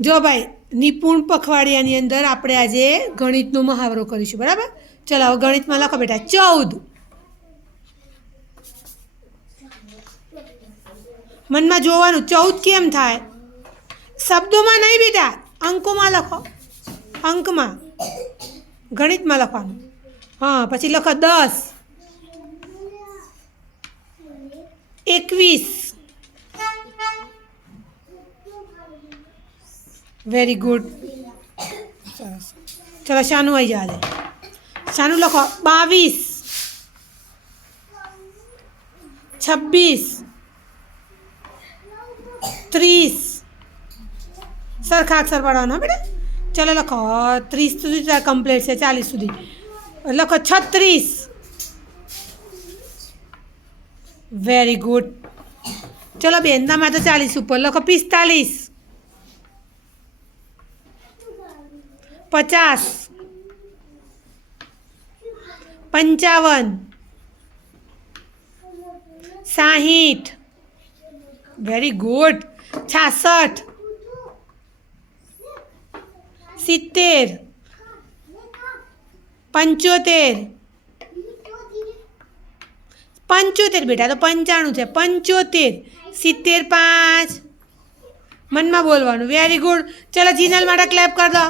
જો ભાઈ નિપુણ પખવાડિયાની અંદર આપણે આજે ગણિતનો મહાવરો કરીશું, બરાબર? ચલો હવે ગણિતમાં લખો બેટા 14. મનમાં જોવાનું 14 કેમ થાય. શબ્દોમાં નહીં બેટા, અંકોમાં લખો. અંકમાં ગણિતમાં લખવાનું. હા, પછી લખો 10, 21. વેરી ગુડ, સરસ. ચલો શાનું આવી જાય, શાનું લખો 22, 26, 30. સરખા અક્ષર પાડવાનો બેટા. ચલો લખો 30 સુધી કમ્પ્લીટ છે, 40 સુધી લખો 36. Very good. ચલો બેન તમારે તો 40 ઉપર લખો 45, 50, 55, 60. Very good. 66, 70, 75. 75 બેટા તો 95 છે. 75, 75, 5. મનમાં બોલવાનું. Very good. ચલો જીનલ માટે ક્લેપ કર દો.